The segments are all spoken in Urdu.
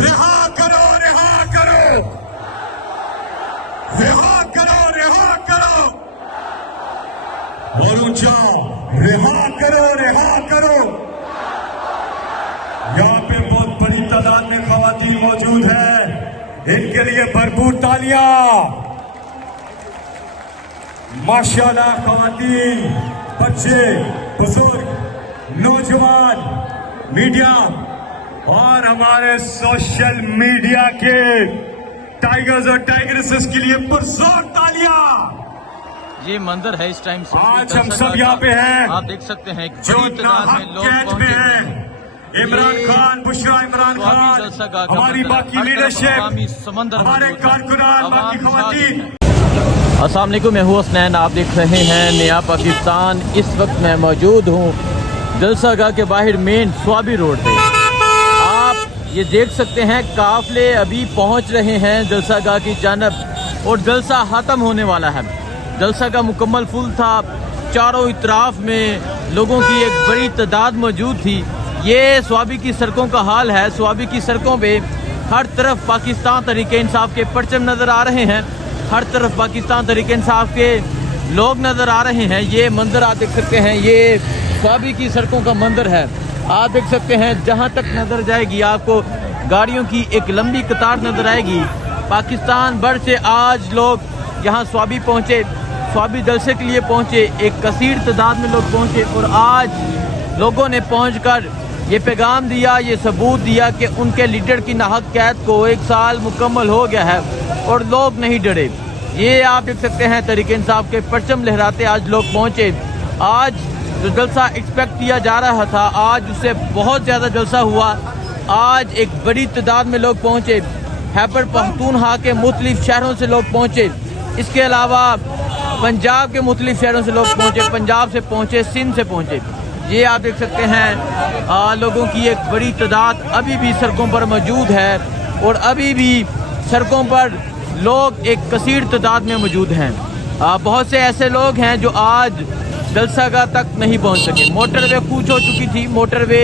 رہا کرو رہا کرو رہا کرو رہا کرو اور اونچا رہا کرو یہاں پہ بہت بڑی تعداد میں خواتین موجود ہیں، ان کے لیے بھرپور تالیاں۔ ماشاءاللہ خواتین، بچے، بزرگ، نوجوان، میڈیا اور ہمارے سوشل میڈیا کے ٹائگرز اور ٹائگریسز کے لیے پرزور تالیاں۔ یہ منظر ہے اس ٹائم آج ہم سب یہاں پہ ہیں، آپ دیکھ سکتے ہیں جو بڑی تعداد میں ناحق لوگ قید میں ہیں۔ عمران خان، بشرا عمران خان، ہماری باقی لیڈرشپ، ہمارے کارکنان، باقی خواتین۔ السلام علیکم، میں ہوں حسنین، آپ دیکھ رہے ہیں نیا پاکستان۔ اس وقت میں موجود ہوں جلسہ گاہ کے باہر مین سوابی روڈ پہ۔ آپ یہ دیکھ سکتے ہیں قافلے ابھی پہنچ رہے ہیں جلسہ گاہ کی جانب اور جلسہ ختم ہونے والا ہے۔ جلسہ گاہ مکمل فل تھا، چاروں اطراف میں لوگوں کی ایک بڑی تعداد موجود تھی۔ یہ سوابی کی سڑکوں کا حال ہے۔ سوابی کی سڑکوں پہ ہر طرف پاکستان تحریک انصاف کے پرچم نظر آ رہے ہیں، ہر طرف پاکستان تحریک انصاف کے لوگ نظر آ رہے ہیں۔ یہ منظر آپ دیکھ سکتے ہیں، یہ سوابی کی سڑکوں کا منظر ہے۔ آپ دیکھ سکتے ہیں جہاں تک نظر جائے گی آپ کو گاڑیوں کی ایک لمبی قطار نظر آئے گی۔ پاکستان بھر سے آج لوگ یہاں سوابی پہنچے، سوابی جلسے کے لیے پہنچے، ایک کثیر تعداد میں لوگ پہنچے اور آج لوگوں نے پہنچ کر یہ پیغام دیا، یہ ثبوت دیا کہ ان کے لیڈر کی ناحق قید کو 1 سال مکمل ہو گیا ہے اور لوگ نہیں ڈرے۔ یہ آپ دیکھ سکتے ہیں تحریک انصاف کے پرچم لہراتے آج لوگ پہنچے۔ آج جو جلسہ ایکسپیکٹ کیا جا رہا تھا، آج اس سے بہت زیادہ جلسہ ہوا۔ آج ایک بڑی تعداد میں لوگ پہنچے، خیبر پختونخوا کے مختلف شہروں سے لوگ پہنچے، اس کے علاوہ پنجاب کے مختلف شہروں سے لوگ پہنچے، پنجاب سے پہنچے، سندھ سے پہنچے۔ یہ آپ دیکھ سکتے ہیں لوگوں کی ایک بڑی تعداد ابھی بھی سڑکوں پر موجود ہے اور ابھی بھی سڑکوں پر لوگ ایک کثیر تعداد میں موجود ہیں۔ بہت سے ایسے لوگ ہیں جو آج جلسہ گاہ تک نہیں پہنچ سکے۔ موٹر وے کوچ ہو چکی تھی، موٹر وے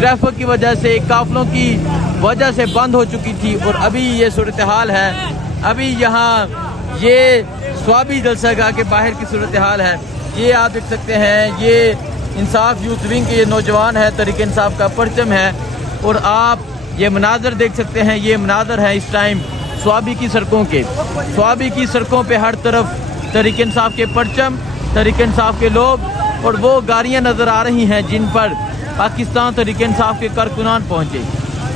ٹریفک کی وجہ سے، قافلوں کی وجہ سے بند ہو چکی تھی اور ابھی یہ صورتحال ہے۔ ابھی یہاں یہ سوابی جلسہ گاہ کے باہر کی صورتحال ہے۔ یہ آپ دیکھ سکتے ہیں، یہ انصاف یوتھ ونگ کے یہ نوجوان ہے، تحریک انصاف کا پرچم ہے اور آپ یہ مناظر دیکھ سکتے ہیں۔ یہ مناظر ہے اس ٹائم سوابی کی سڑکوں کے۔ سوابی کی سڑکوں پہ ہر طرف تحریک انصاف کے پرچم، تحریک انصاف کے لوگ اور وہ گاڑیاں نظر آ رہی ہیں جن پر پاکستان تحریک انصاف کے کارکنان پہنچے۔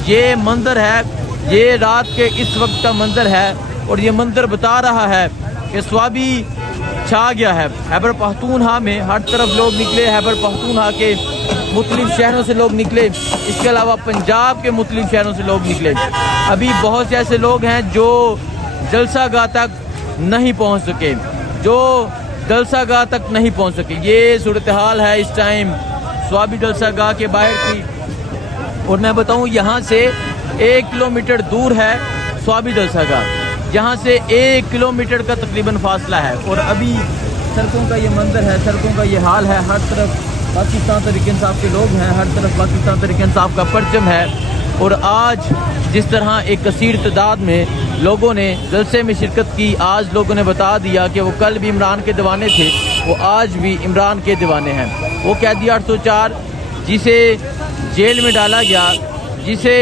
یہ منظر ہے، یہ رات کے اس وقت کا منظر ہے اور یہ منظر بتا رہا ہے کہ سوابی چھا گیا ہے۔ خیبر پختونخوا میں ہر طرف لوگ نکلے، خیبر پختونخوا کے مختلف شہروں سے لوگ نکلے، اس کے علاوہ پنجاب کے مختلف شہروں سے لوگ نکلے۔ ابھی بہت سے ایسے لوگ ہیں جو جلسہ گاہ تک نہیں پہنچ سکے، جو جلسہ گاہ تک نہیں پہنچ سکے۔ یہ صورتحال ہے اس ٹائم سوابی جلسہ گاہ کے باہر کی اور میں بتاؤں یہاں سے 1 کلومیٹر دور ہے سوابی جلسہ گاہ، یہاں سے 1 کلومیٹر کا تقریباً فاصلہ ہے اور ابھی سڑکوں کا یہ منظر ہے، سڑکوں کا یہ حال ہے۔ ہر طرف پاکستان تحریک انصاف کے لوگ ہیں، ہر طرف پاکستان تحریک انصاف کا پرچم ہے اور آج جس طرح ایک کثیر تعداد میں لوگوں نے جلسے میں شرکت کی، آج لوگوں نے بتا دیا کہ وہ کل بھی عمران کے دیوانے تھے، وہ آج بھی عمران کے دیوانے ہیں۔ وہ قیدی 804 جسے جیل میں ڈالا گیا، جسے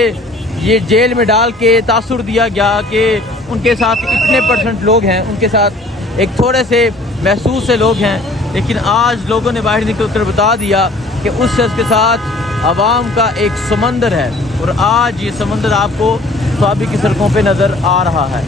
یہ جیل میں ڈال کے تاثر دیا گیا کہ ان کے ساتھ اتنے % لوگ ہیں، ان کے ساتھ ایک تھوڑے سے محسوس سے لوگ ہیں، لیکن آج لوگوں نے باہر نکل کر بتا دیا کہ اس شخص کے ساتھ عوام کا ایک سمندر ہے اور آج یہ سمندر آپ کو سوابی کی سڑکوں پہ نظر آ رہا ہے۔